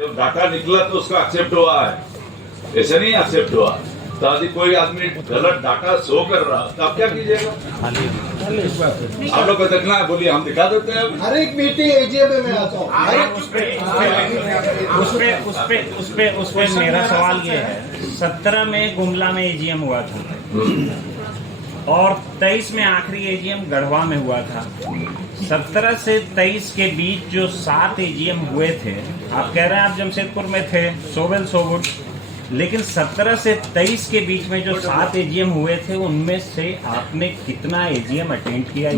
जब डाटा निकला तो उसका एक्सेप्ट हुआ है, ऐसे नहीं एक्सेप्ट हुआ। तो यदि कोई आदमी गलत डाटा शो कर रहा तो आप क्या कीजिएगा? आप लोग को देखना है, बोलिए, हम दिखा देते हैं। हर एक मीटिंग एजीएम में आता हूँ। उस पे मेरा सवाल ये है, 17 में गुमला में एजीएम हुआ था और 23 में आखिरी एजीएम गढ़वा में हुआ था। 17 से 23 के बीच जो 7 एजीएम हुए थे, आप कह रहे हैं आप जमशेदपुर में थे, सोवेल सोगुड, लेकिन 17 से 23 के बीच में जो 7 एजीएम हुए थे उनमें से आपने कितना एजीएम अटेंड किया?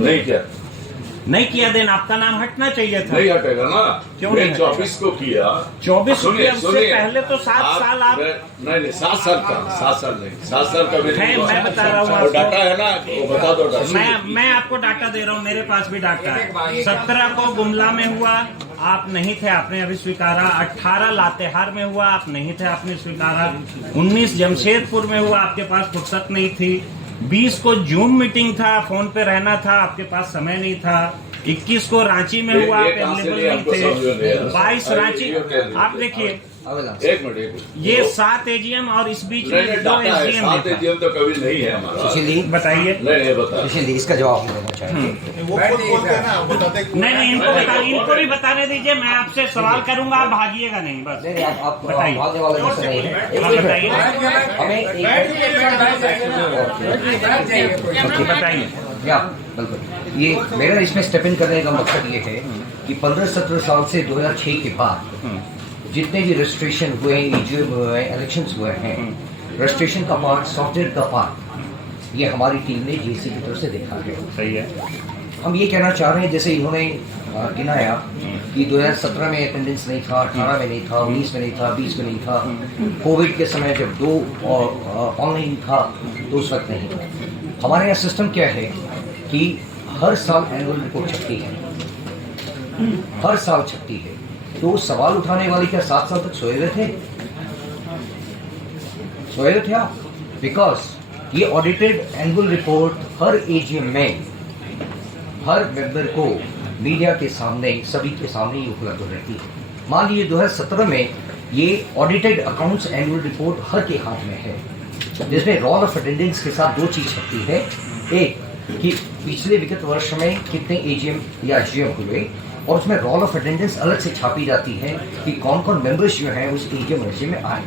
नहीं किया। देन आपका नाम हटना चाहिए था। नहीं हटेगा ना, क्यों मैं नहीं? 24 को किया। 24 उससे पहले तो 7 साल आप नहीं 7 साल का, 7 साल नहीं, 7 साल का भी नहीं। मैं बता रहा हूँ वो डाटा है ना, वो बता दो डाटा। मैं आपको डाटा दे रहा हूँ, मेरे पास भी डाटा है। 17 को गुमला में हुआ, आप नहीं थे, आपने अभी स्वीकारा। 18 लातेहार में हुआ, आप नहीं थे, आपने स्वीकारा। 19 जमशेदपुर में हुआ, आपके पास फुर्सत नहीं थी। 20 को जूम मीटिंग था, फोन पे रहना था, आपके पास समय नहीं था। 21 को रांची में हुआ, आप अवेलेबल नहीं थे। 22 रांची, आप देखिए, एक मिनट, ये 7 एजीएम और इस बीच में 2 एजीएम। 7 एजीएम तो कभी नहीं है हमारा। बताइए। नहीं बता, इसका जवाब देना चाहिए। नहीं, इनको भी बताने दीजिए। मैं आपसे सवाल करूंगा, आप भागिएगा नहीं, बस नहीं आप बताइए। भागने वाला जैसे नहीं है। बताइए, बताइए। या बिल्कुल, ये मेरा इसमें स्टेप इन करने का मकसद ये है कि 15-17 साल से 2006 के बाद जितने भी रजिस्ट्रेशन हुए हैं, EGM हुए हैं, इलेक्शंस हुए हैं, रजिस्ट्रेशन का पार्ट, सॉफ्टवेयर का पार्ट, ये हमारी टीम ने JC की तरफ से देखा है। सही है। हम ये कहना चाह रहे हैं, जैसे इन्होंने गिनाया कि 2017 में अटेंडेंस नहीं था, 18 में नहीं था, 19 में नहीं था, 20 में नहीं था, कोविड के समय जब 2 और ऑनलाइन था तो उस वक्त नहीं था। हमारे यहाँ सिस्टम क्या है कि हर साल एनुअल रिपोर्ट छपती है, हर साल छपती है। तो सवाल उठाने वाले क्या 7 साल तक सोए हुए थे? सोए हुए थे आप? बिकॉज ये ऑडिटेड एनुअल रिपोर्ट हर एजीएम में हर मेंबर को मीडिया के सामने, सभी के सामने ही उपलब्ध रहती है। मान लीजिए 2017 में ये ऑडिटेड अकाउंट्स एनुअल रिपोर्ट हर के हाथ में है, जिसमें रोल ऑफ अटेंडेंस के साथ 2 चीज छपती है। एक कि पिछले विगत वर्ष में कितने एजीएम या GM हुए, और उसमें रोल ऑफ अटेंडेंस अलग से छापी जाती है कि कौन कौन मेंबर्स जो हैं उस एजीएम में आए,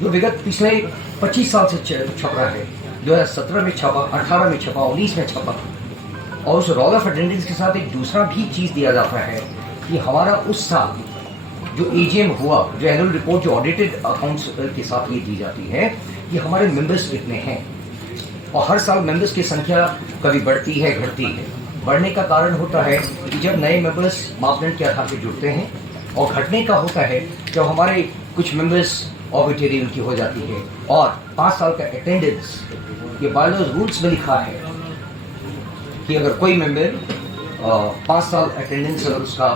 जो विगत पिछले 25 साल से छप रहा है। 2017 में छपा, 18 में छपा, 19 में छपा। और उस रोल ऑफ अटेंडेंस के साथ एक दूसरा भी चीज दिया जाता है कि हमारा उस साल जो एजीएम हुआ, जो एनुअल रिपोर्ट जो ऑडिटेड अकाउंट्स के साथ ये दी जाती है कि हमारे मेंबर्स कितने हैं। और हर साल मेंबर्स की संख्या कभी बढ़ती है, घटती है। बढ़ने का कारण होता है कि जब नए मेंबर्स मापदंड के आधार पर जुड़ते हैं, और घटने का होता है जब हमारे कुछ मेंबर्स ऑबिटरी उनकी हो जाती है। और 5 साल का अटेंडेंस, ये बायलॉज रूल्स में लिखा है कि अगर कोई मेंबर 5 साल अटेंडेंस अगर उसका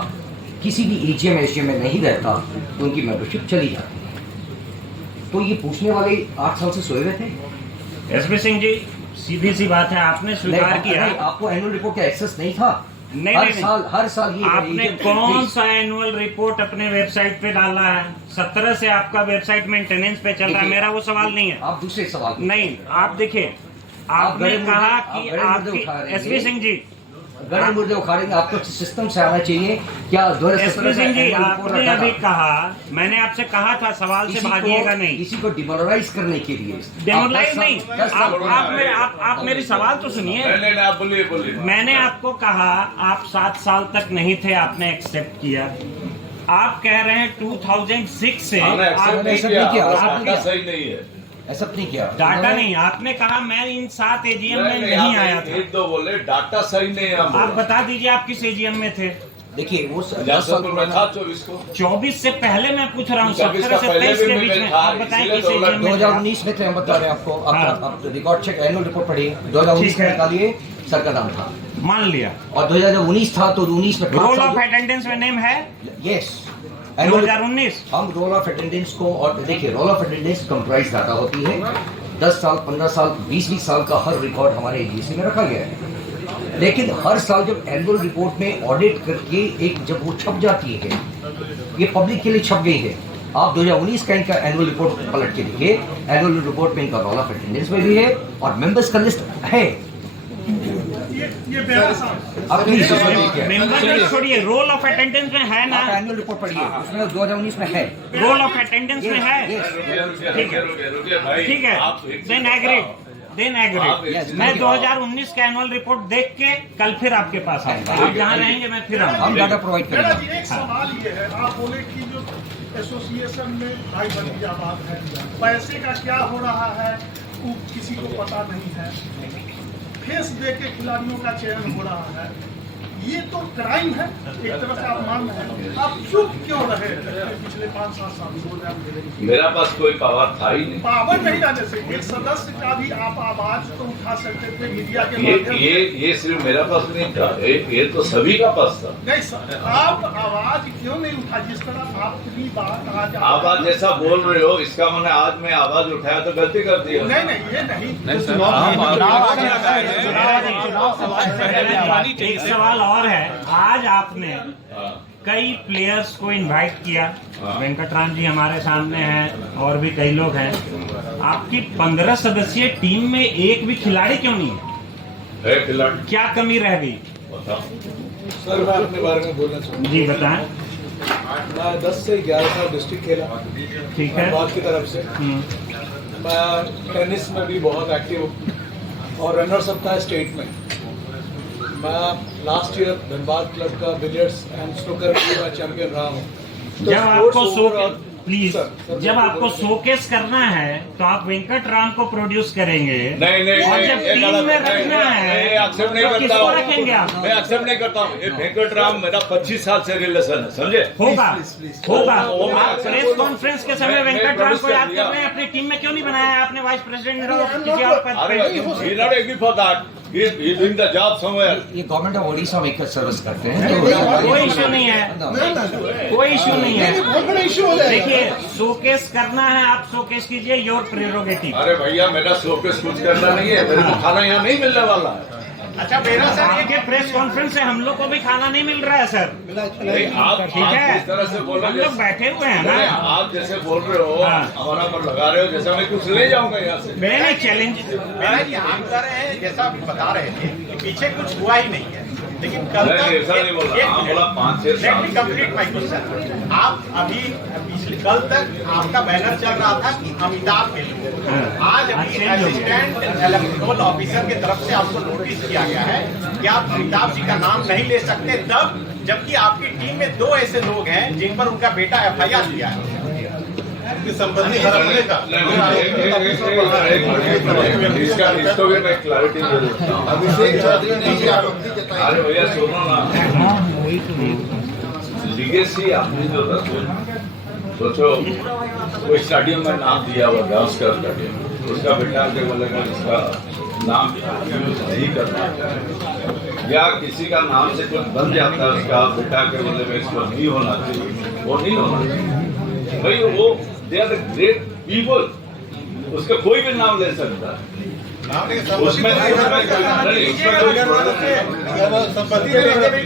किसी भी एजीएम में नहीं रहता तो उनकी मेंबरशिप चली जाती है। तो ये पूछने वाले 8 साल से सोए हुए थे। SP सिंह जी, सीधी सी बात है, आपने स्वीकार किया। आपको एनुअल रिपोर्ट का एक्सेस नहीं था? नहीं, हर साल ये आपने कौन सा एनुअल रिपोर्ट अपने वेबसाइट पे डाला है? 17 से आपका वेबसाइट मेंटेनेंस पे चल रहा है। मेरा वो सवाल नहीं है। आप दूसरे सवाल नहीं, आप देखिए, आपने कहा कि आपकी SP सिंह जी गड़े मुर्दे उखाड़ेंगे, आपको सिस्टम से आना चाहिए क्या? 2017 सिंह जी, आपने अभी कहा, मैंने आपसे कहा था सवाल से भागिएगा नहीं। किसी को डिमोरलाइज करने के लिए। डिमोरलाइज नहीं, आप मेरी सवाल तो सुनिए। आप बोलिए। मैंने आपको कहा आप 7 साल तक नहीं थे, आपने एक्सेप्ट किया। आप कह रहे हैं 2006 से आपने सही नहीं है, ऐसा नहीं किया। डाटा नहीं, आपने कहा मैं इन 7 एजीएम में नहीं आया था। 1-2 बोले, डाटा सही नहीं है। आप बता दीजिए आप किस एजीएम में थे? देखिए वो 10 साल में था, 24 को। 24 से पहले मैं पूछ रहा हूँ, 17 से 23 के बीच में। आप बताएं किस एजीएम में? 2019 में थे, हम बता रहे हैं आपको। आप रिकॉर्ड चेक एनुअल रिपोर्ट पढ़िए, 2019 में निकालिए, सर का नाम था, मान लिया। और 2019 था तो 19 में रोल ऑफ अटेंडेंस में नेम है। यस, 2019 हम रोल ऑफ अटेंडेंस को, और देखिए roll of attendance comprise data होती है। 10 साल, 15 साल, 20 साल का हर रिकॉर्ड हमारे एजेंसी में रखा गया है। लेकिन हर साल जब एनुअल रिपोर्ट में ऑडिट करके एक जब वो छप जाती है, ये पब्लिक के लिए छप गई है। आप 2019 का इनका एनुअल रिपोर्ट पलट के देखिए, एनुअल रिपोर्ट में इनका रोल ऑफ अटेंडेंस में भी है और मेंबर्स का लिस्ट है। ये मेरा साहब अपनी मेंबर लिस्ट छोड़िए, रोल ऑफ अटेंडेंस में है ना, एनुअल रिपोर्ट पढ़िए, उसमें 2019 में है। रोल ऑफ अटेंडेंस में है, ठीक है, रुकिए भाई, ठीक है, आप एक देन एग्रीड। मैं 2019 का एनुअल रिपोर्ट देख के कल फिर आपके पास आऊंगा, आप जहाँ रहेंगे मैं फिर आऊंगा। हम डाटा प्रोवाइड मेरा करेंगे। जी एक सवाल ये है, आप बोले कि जो एसोसिएशन में भाई बंदिया बात है, पैसे का क्या हो रहा है वो किसी को पता नहीं है, फेस दे के खिलाड़ियों का चयन हो रहा है, ये तो क्राइम है। एक तरह से आप मान रहे हैं, आप चुप क्यों रहे पिछले 5-7 साल? मेरा पास कोई पावर था ही नहीं। पावर नहीं रहने से एक सदस्य का भी आप आवाज तो उठा सकते थे मीडिया के माध्यम से। ये सिर्फ मेरा पास नहीं था, ये तो सभी का पास था। नहीं सर, आप आवाज क्यों नहीं उठा? जिस तरह आपकी बात आज आप आज जैसा बोल रहे हो, इसका मैंने आज मैं आवाज उठाया तो गलती कर दी। नहीं नहीं, ये नहीं। एक सवाल और है, आज आपने कई प्लेयर्स को इनवाइट किया, वेंकटराम जी हमारे सामने हैं और भी कई लोग हैं, आपकी 15 सदस्यीय टीम में एक भी खिलाड़ी क्यों नहीं है? खिलाड़ी क्या कमी रह गई? बताओ। सर मैं अपने बारे में बोलना चाहूँगा। जी बताएं। मैं 10 से 11 साल डिस्ट्रिक्ट खेला, ठीक है। धनबाद की तरफ से। मैं टेनिस में भी बहुत एक्टिव हूँ और रनर्स अप था स्टेट में। मैं लास्ट ईयर धनबाद क्लब का बिलियर्ड्स एंड स्नूकर में चैंपियन रहा हूँ। तो जब आपको स्पोर्ट्स प्लीज जब आपको शोकेस करना है तो आप वेंकट राम को प्रोड्यूस करेंगे। नहीं और जब ये टीम गलत में है। रखना है मैं एक्सेप्ट नहीं तो करता किसको हूँ। रखेंगे आप? मैं एक्सेप्ट नहीं करता हूँ। ये वेंकट राम मेरा 25 साल से रिलेशन है, समझे? होगा होगा। वो मैं आप accept प्रेस करूँगा। कॉन्फ्रेंस के समय मैं वेंकट राम को produce याद कर कर दिया। रहे हैं, अपनी टीम में क्यों नहीं बनाया है? आपने वाइस प्रेसिडेंट किसी और पद अरे पे। he not agree for that. He doing the job somewhere. ये गवर्नमेंट ऑफ ओडिशा में सर्विस करते हैं, कोई इशू नहीं है, कोई इशू नहीं है। बहुत बड़ा इशू हो जाएगा। देखिए, शोकेस करना है आप शोकेस कीजिए, योर प्रेरोगेटिव। अरे भैया मेरा शोकेस कुछ करना नहीं है, मेरे को खाना यहाँ नहीं मिलने वाला है। अच्छा मेरा सर, आपके प्रेस कॉन्फ्रेंस से हम लोग को भी खाना नहीं मिल रहा है सर। नहीं, आप ठीक है, इस तरह से बोल हम रहे लोग बैठे हुए हैं ना। आप जैसे बोल रहे हो, हाँ। हमारा पर लगा रहे हो, जैसा मैं कुछ ले जाऊंगा यहाँ से। मैंने नहीं चैलेंज हम कर रहे हैं, जैसा आप बता रहे थे कि पीछे कुछ हुआ ही नहीं है, लेकिन कल नहीं, तक ऐसा नहीं बोला। हाँ, बोला 5-6 साल। Complete my question. आप अभी पिछले कल तक आपका बैनर चल रहा था कि अमिताभ के लिए, आज अभी असिस्टेंट इलेक्टोरल ऑफिसर की तरफ से आपको नोटिस किया गया है कि आप अमिताभ जी का नाम नहीं ले सकते, तब जबकि आपकी टीम में 2 ऐसे लोग हैं जिन पर उनका बेटा FIR दिया है। संबंधी इसका इसको भी मैं क्लैरिटी दे देता हूँ। अभिषेक चौधरी ने ये आपत्ति जताई। अरे भैया सुनो ना, लीगेसी आपने जो रखो, सोचो कोई स्टेडियम में नाम दिया हुआ गावस्कर स्टेडियम, उसका बेटा के बोलेगा इसका नाम यूज नहीं करना, या किसी का नाम से कुछ बन जाता है उसका बेटा के बोलेगा इसको नहीं होना चाहिए, वो नहीं होना चाहिए भाई। वो दे आर ग्रेट पीपल, उसका कोई भी नाम ले सकता है, उसमें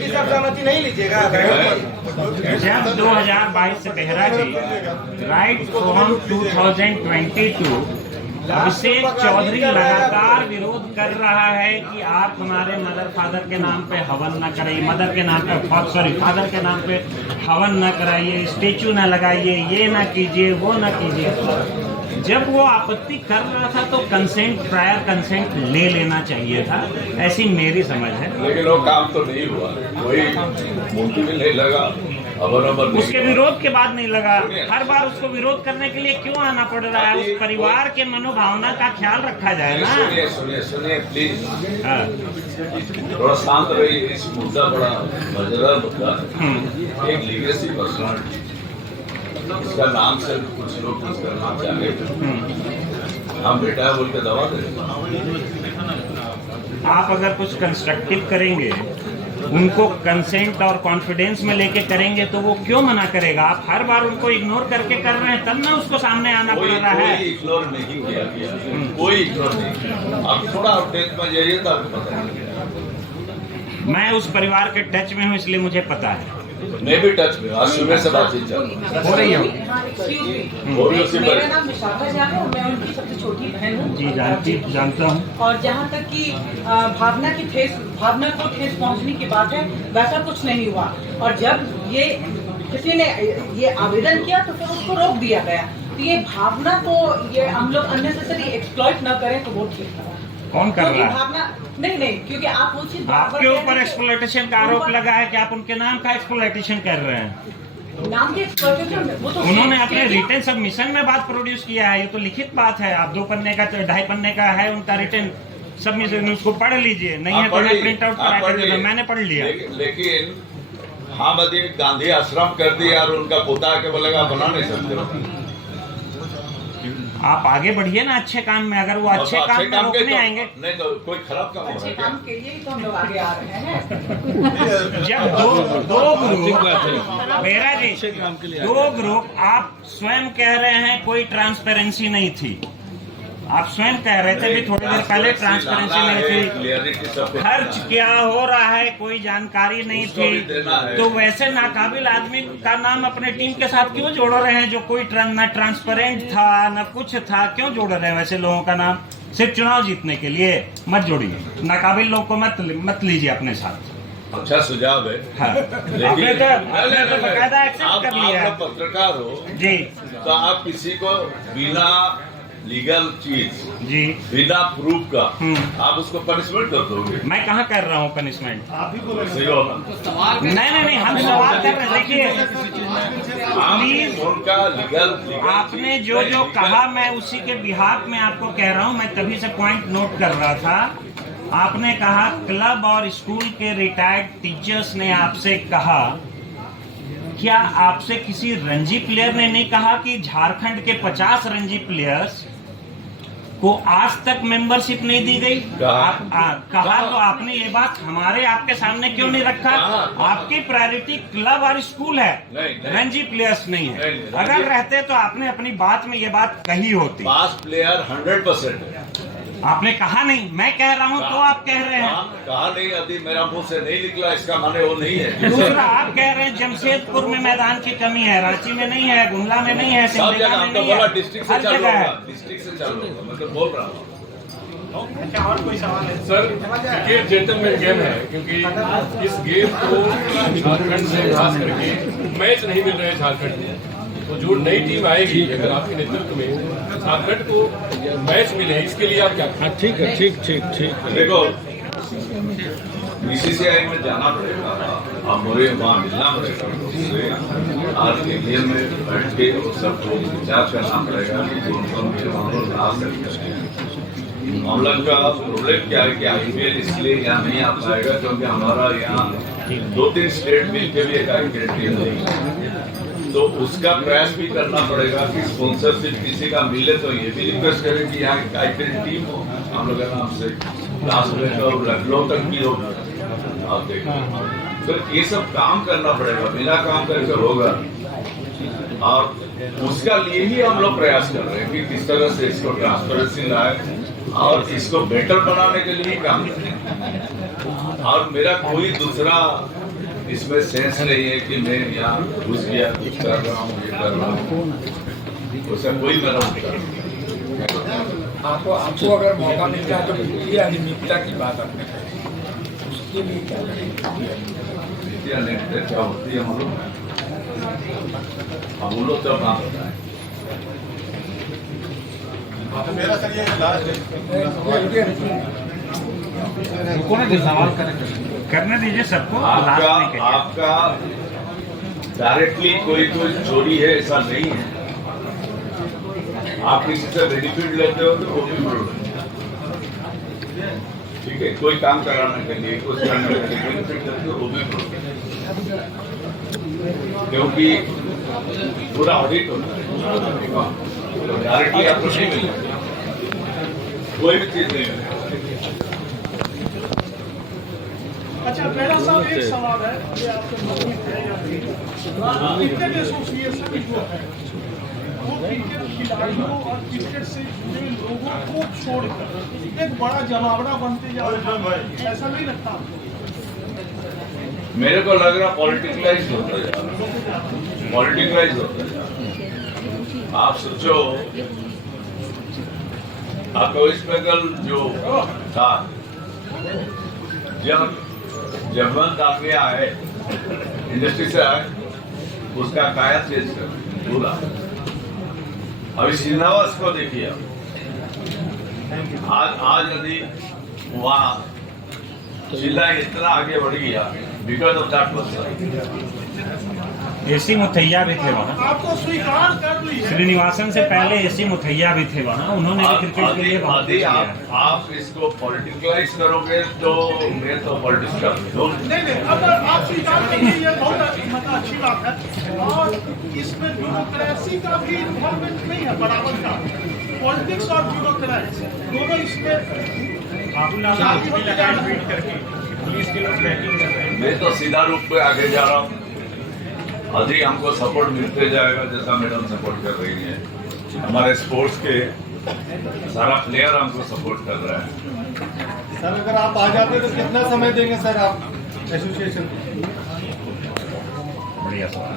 सहमति नहीं लीजिएगा। जब 2022 से तेहरा की राइट फ्रॉम 2022 अभिषेक चौधरी लगातार विरोध कर रहा है कि आप हमारे मदर फादर के नाम पे हवन न कराइए, मदर के नाम पे फादर के नाम पे हवन न कराइए, स्टेचू न लगाइए, ये न कीजिए, वो न कीजिए। जब वो आपत्ति कर रहा था तो प्रायर कंसेंट ले लेना चाहिए था, ऐसी मेरी समझ है। लेकिन वो काम तो नहीं हुआ, कोई मूर्ति भी नहीं लगा, उसके विरोध के बाद नहीं लगा। हर बार उसको विरोध करने के लिए क्यों आना पड़ रहा है? उस परिवार के मनोभावना का ख्याल रखा जाए ना। सुनिए प्लीज, थोड़ा शांत रहिए। इस मुद्दा बड़ा मजेदार मुद्दा है। एक लीगेसी पर्सनालिटी, इसका नाम से कुछ लोग कुछ करना चाहे, हम बेटा है बोल के दवा देंगे। आप अगर कुछ कंस्ट्रक्टिव करेंगे, उनको कंसेंट और कॉन्फिडेंस में लेके करेंगे तो वो क्यों मना करेगा? आप हर बार उनको इग्नोर करके कर रहे हैं, तब ना उसको सामने आना पड़ रहा है। कोई इग्नोर नहीं किया गया, कोई इग्नोर नहीं किया। आप थोड़ा अपडेट में जाइए तो आपको पता चलेगा। मैं उस परिवार के टच में हूँ, इसलिए मुझे पता है। मैं भी टच में, आज सुबह से बातचीत चल रही है। हो रही हो। वो भी उसी मेरा पर। नाम विशाखा झा है और मैं उनकी सबसे छोटी बहन हूँ। जी जानता हूँ। और जहाँ तक कि भावना को ठेस पहुँचने की बात है, वैसा कुछ नहीं हुआ। और जब ये किसी ने ये आवेदन किया तो फिर उसको रोक दिया गया। तो ये भावना को ये हम लोग अननेसेसरी एक्सप्लॉइट न करें तो बहुत ठीक है। कौन कर रहा है? भावना नहीं, क्योंकि आप वो चीज आपके ऊपर एक्सप्लॉइटेशन का आरोप लगा है कि आप उनके नाम का एक्सप्लॉइटेशन कर रहे हैं। नाम के एक्सप्लॉइटेशन वो तो उन्होंने अपने रिटर्न सबमिशन में बात प्रोड्यूस किया है, ये तो लिखित बात है। आप 2 पन्ने का 2.5 पन्ने का है उनका रिटर्न सबमिशन, उसको पढ़ लीजिए। नहीं है तो मैं प्रिंट आउट करा के, मैंने पढ़ लिया। लेकिन हाँ मदी गांधी आश्रम कर दिया और उनका पोता के बोलेगा बना नहीं सकते। आप आगे बढ़िए ना अच्छे काम में, अगर वो अच्छे काम में रोकने आएंगे। नहीं तो कोई खराब काम अच्छे काम के लिए ही तो हम लोग आगे आ रहे हैं। जब दो ग्रुप मेरा जी 2 ग्रुप, आप स्वयं कह रहे हैं कोई ट्रांसपेरेंसी नहीं थी। आप स्वयं कह रहे थे भी थोड़ी देर पहले ट्रांसपेरेंसी नहीं थी, खर्च क्या हो रहा है कोई जानकारी नहीं थी। तो वैसे नाकाबिल आदमी का नाम अपने टीम के साथ क्यों जोड़ रहे हैं जो कोई न ट्रांसपेरेंट था न कुछ था? क्यों जोड़ रहे हैं वैसे लोगों का नाम सिर्फ चुनाव जीतने के लिए? मत जोड़िए, नाकाबिल लोगों को मत लीजिए अपने साथ। अच्छा सुझाव है। हाँ। आपने तो बकायदा एक्सेप्ट कर लिया। आप पत्रकार हो जी, तो आप किसी को बिना लीगल चीज जी, बिना प्रूफ का आप उसको पनिशमेंट कर दोगे? मैं कहाँ कर रहा हूँ पनिशमेंट? सही होगा। नहीं, हम सवाल कर रहे हैं। देखिए प्लीज, उनका लीगल आपने जो कहा मैं उसी के बिहाफ में आपको कह रहा हूँ। मैं तभी से पॉइंट नोट कर रहा था। आपने कहा क्लब और स्कूल के रिटायर्ड टीचर्स ने आपसे कहा, क्या आपसे किसी रणजी प्लेयर ने नहीं कहा कि झारखंड के 50 रणजी प्लेयर्स को आज तक मेंबरशिप नहीं दी गई? कहा तो आपने ये बात हमारे आपके सामने क्यों नहीं रखा? आपकी प्रायोरिटी क्लब और स्कूल है, रणजी प्लेयर्स नहीं है। अगर रहते तो आपने अपनी बात में ये बात कही होती। पास प्लेयर 100% है। आपने कहा नहीं, मैं कह रहा हूँ तो आप कह रहे हैं। कहा नहीं, अभी मेरा मुंह से नहीं निकला, इसका माने वो नहीं है। दूसरा आप कह रहे हैं जमशेदपुर में मैदान की कमी है, रांची में नहीं है, गुमला में नहीं है, सब जगह हम तो बोला डिस्ट्रिक्ट से हर चालू जगह होगा, है। डिस्ट्रिक्ट से चालू होगा, मैं तो बोल रहा हूँ। अच्छा, और कोई सवाल है? सर, क्रिकेट जेंटलमैन गेम है, क्योंकि इस गेम को झारखंड से खास करके मैच नहीं मिल रहे झारखंड में, तो जो नई टीम आएगी अगर आपके नेतृत्व में झारखंड को मैच मिले, इसके लिए आप क्या? ठीक है। देखो बीसीसीआई में जाना पड़ेगा और मुझे वहाँ मिलना पड़ेगा। उससे आज के गेम में बैठ के सबको विचार करना पड़ेगा कि कौन ला सकते हैं। मामला का प्रॉब्लम क्या है कि आईपीएल इसलिए यहाँ नहीं आ पाएगा क्योंकि हमारा यहाँ 2-3 स्टेट मिलकर भी एक आईपीएल टीम नहीं है। तो उसका प्रयास भी करना पड़ेगा कि स्पॉन्सरशिप किसी का मिले। तो ये भी रिक्वेस्ट करें कि यहाँ एक आईपीएल टीम हो हम लोग का नाम से, लास्ट में तो लखनऊ तक की हो। आप देखें तो ये सब काम करना पड़ेगा, बिना काम करके होगा। और उसका लिए ही हम लोग प्रयास कर रहे हैं कि किस तरह से इसको ट्रांसपेरेंसी लाए और इसको बेटर बनाने के लिए ही काम करें। और मेरा कोई दूसरा इसमें सेंस नहीं है कि मैं यहाँ घुस गया, कुछ कर रहा हूँ, ये कर रहा हूँ, उसका कोई मेरा आपको अगर मौका मिलता है तो ये अनियमितता की बात आपने उसके लिए क्या अनियमितता क्या होती है हम लोग तब आप बताएं। मेरा सर ये सवाल करने दीजिए सबको। आपका डायरेक्टली कोई चोरी है ऐसा नहीं है। आप किसी से बेनिफिट लेते हो तो वो भी प्रॉब्लम है, ठीक है। कोई काम कराने के लिए कुछ करने के लिए बेनिफिट लेते हो वो भी प्रॉब्लम है, क्योंकि पूरा ऑडिट होता है। तो डायरेक्टली आपको नहीं मिलेगा, कोई भी चीज नहीं मिलेगा। अच्छा, मेरा साहब एक सवाल है, ये आपसे मौजूद है या नहीं? क्रिकेट एसोसिएशन जो है वो क्रिकेट खिलाड़ियों और क्रिकेट से जुड़े लोगों को छोड़कर एक बड़ा जमावड़ा बनते जा रहा है, ऐसा नहीं लगता? मेरे को लग रहा पॉलिटिकलाइज होता जा रहा, पॉलिटिकलाइज होता जा रहा। आप सोचो, आपका वेस्ट बंगाल जो था, जब जगवंत दाखिया आए, इंडस्ट्री से आए, उसका काया चेंज कर पूरा। अभी श्रीनिवास को देखिए, आज यदि वहाँ जिला इतना आगे बढ़ गया because of that person. AC Muttiah भी थे वहाँ, आपको स्वीकार कर ली है। श्रीनिवासन से पहले एसी मुथैया भी थे वहाँ, उन्होंने भी क्रिकेट के लिए बहुत कुछ किया है। आप इसको पॉलिटिकलाइज करोगे तो मैं तो पॉलिटिक्स कर दूँ। नहीं, अब आप स्वीकार कर लीजिए, ये बहुत अच्छी बात है। और इसमें ब्यूरोक्रेसी का भी इन्वॉल्वमेंट नहीं है बराबर का। पॉलिटिक्स और ब्यूरोक्रेसी दोनों इसमें मैं तो सीधा रूप पे आगे जा रहा हूँ, अधिक हमको सपोर्ट मिलते जाएगा जैसा मैडम सपोर्ट कर रही है। हमारे स्पोर्ट्स के सारा प्लेयर हमको सपोर्ट कर रहा है। सर अगर आप आ जाते तो कितना समय देंगे सर आप एसोसिएशन? बढ़िया सवाल।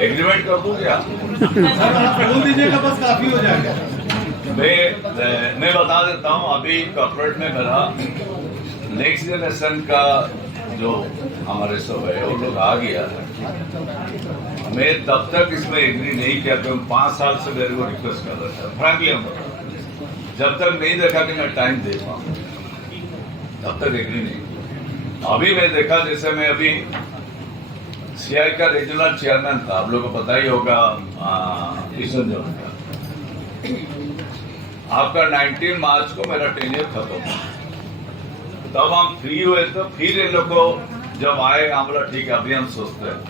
एग्रीमेंट कर दूं क्या? सर आप बोल दीजिएगा बस काफी हो जाएगा। मैं बता देता हूँ, अभी कॉर्पोरेट में मेरा नेक्स्ट जनरेशन का जो हमारे सब है वो लोग आ गया है। मैं तब तक इसमें एग्री नहीं किया क्योंकि 5 साल से मेरे को रिक्वेस्ट कर रहा था। फ्रैंकली जब तक नहीं देखा कि मैं टाइम दे पाऊँ तब तक एग्री नहीं किया। अभी मैं देखा, जैसे मैं अभी सीआई का रीजनल चेयरमैन था, आप लोगों को पता ही होगा, किशन जोन का। आपका 19 मार्च को मेरा टेन्योर खत्म हुआ, तब हम फ्री हुए तो फिर इन लोग को जब आए, हम बोला ठीक है अभी हम सोचते हैं,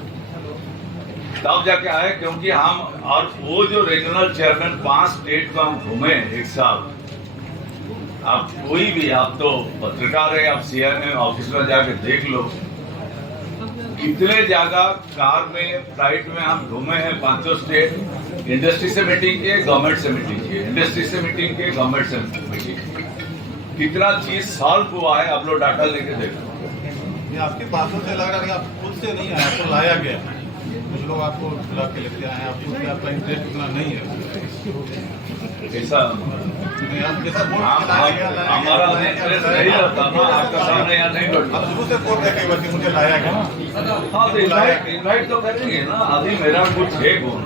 तब जाके आए। क्योंकि हम और वो जो रीजनल चेयरमैन 5 स्टेट को हम घूमे एक साल। आप कोई भी, आप तो पत्रकार है, आप सीआईए ऑफिस में जाके देख लो, कितने ज्यादा कार में फ्लाइट में हम घूमे हैं 5 स्टेट। इंडस्ट्री से मीटिंग किए, गवर्नमेंट से मीटिंग किए, इंडस्ट्री से मीटिंग किए, गवर्नमेंट से मीटिंग किए। कितना चीज सॉल्व हुआ है, आप लोग डाटा लेके देखो। ये आपकी बातों से लग रहा है कि आप खुद से नहीं आए, आपको लाया गया। कुछ लोग आपको बुला के लेके आए हैं, आपको क्या आपका इंटरेस्ट इतना नहीं है। ऐसा हमारा इंटरेस्ट नहीं रहता ना, आपका सामने यहाँ नहीं बैठता। आप शुरू से बोल रहे हैं कि मुझे लाया गया। हाँ तो इन्वाइट तो करेंगे ना। अभी मेरा कुछ है गुण,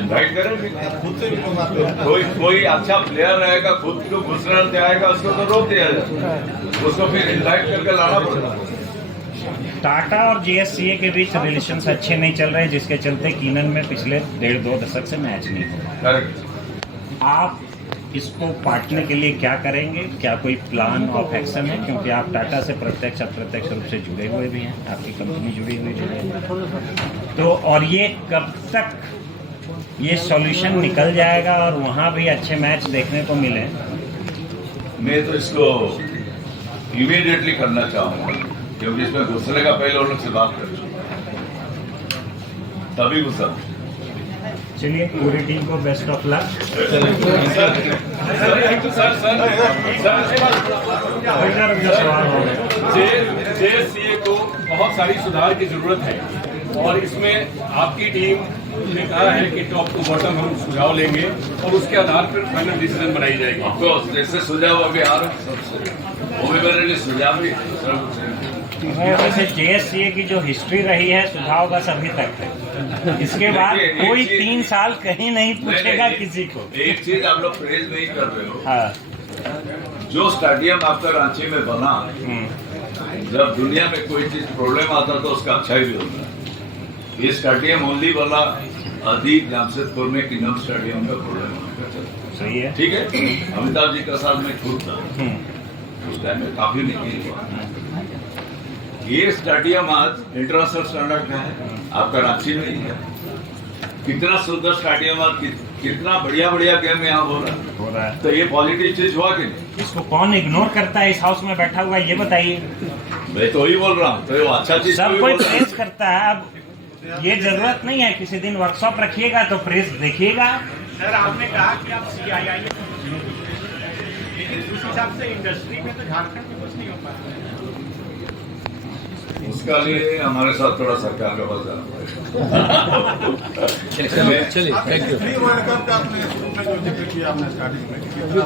इन्वाइट करेंगे। खुद से भी लोग आते हैं। कोई अच्छा प्लेयर रहेगा, खुद को घुसना जाएगा, उसको तो रोक दिया जाएगा, उसको फिर इन्वाइट करके लाना पड़ेगा। टाटा और जेएससीए के बीच रिलेशंस अच्छे नहीं चल रहे, जिसके चलते कीनन में पिछले 1.5-2 दशक से मैच नहीं हो रहा। आप इसको पाटने के लिए क्या करेंगे? क्या कोई प्लान ऑफ एक्शन है? क्योंकि आप टाटा से प्रत्यक्ष अप्रत्यक्ष रूप से जुड़े हुए भी हैं, आपकी कंपनी जुड़ी हुई है। तो और ये कब तक ये सॉल्यूशन निकल जाएगा और वहाँ भी अच्छे मैच देखने को मिले? मैं तो इसको इमीडिएटली करना चाहूँगा, क्योंकि इसमें घुसने का पहले उन लोग से बात कर तभी घुसा। चलिए, पूरी टीम को बेस्ट ऑफ लक। जेएससीए को बहुत सारी सुधार की जरूरत है और इसमें आपकी टीम ने कहा है कि टॉप टू बॉटम हम सुझाव लेंगे और उसके आधार पर फाइनल डिसीजन बनाई जाएगी। ऑफकोर्स जैसे सुझाव अभी आ रहे सबसे, वो भी मेरे लिए सुझाव भी। वैसे जेएससीए की जो हिस्ट्री रही है सुझाव बस अभी तक है, इसके बाद कोई 3 साल कहीं नहीं पूछेगा किसी को। एक चीज आप लोग प्रेज नहीं कर रहे हो। हाँ, जो स्टेडियम आपका रांची में बना, जब दुनिया में कोई चीज प्रॉब्लम आता तो उसका अच्छा ही भी होता है। ये स्टेडियम ओनली बना अधिक जमशेदपुर में किंगडम स्टेडियम का प्रॉब्लम होने का चलता। सही है, ठीक है। अमिताभ जी का साथ में खुद था, उस टाइम में काफी नहीं हुआ। ये स्टेडियम आज इंटरनेशनल स्टैंडर्ड का है, आपका रांची में ही है। कितना सुंदर स्टेडियम, आज कितना बढ़िया बढ़िया गेम यहाँ हो रहा है। तो ये पॉजिटिव चीज हुआ कि नहीं? इसको कौन इग्नोर करता है इस हाउस में बैठा हुआ, ये बताइए। मैं तो वही बोल रहा हूँ, तो ये अच्छा चीज सब कोई प्रेस करता है। अब ये जरूरत नहीं है, किसी दिन वर्कशॉप रखिएगा तो प्रेस देखिएगा। सर आपने कहा कि आप CII, लेकिन उस हिसाब से इंडस्ट्री में तो झारखंड में कुछ नहीं हो पाता। उसका लिए हमारे साथ थोड़ा सरकार के पास जाना पड़ेगा। चलिए thank you. Pre world cup का आपने शुरू में जो जिक्र किया आपने स्टार्टिंग में कि कितना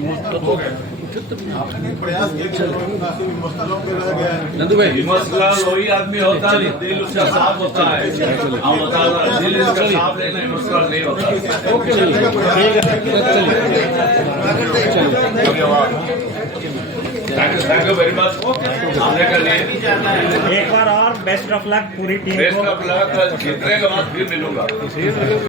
इमोशनल हो गए आपने नहीं प्रयास किया कि काफी इमोशनल होकर रह गया है। नंदू भाई इमोशनल वही आदमी होता है दिल उसका साफ होता है। हम बता रहे हैं, दिल इसका साफ लेना इमोशनल नहीं होता। Thank you very much. हमने कर लिए। एक बार और बेस्ट ऑफ लक पूरी टीम बेस्ट को। Of luck. जीतने के बाद फिर मिलूंगा।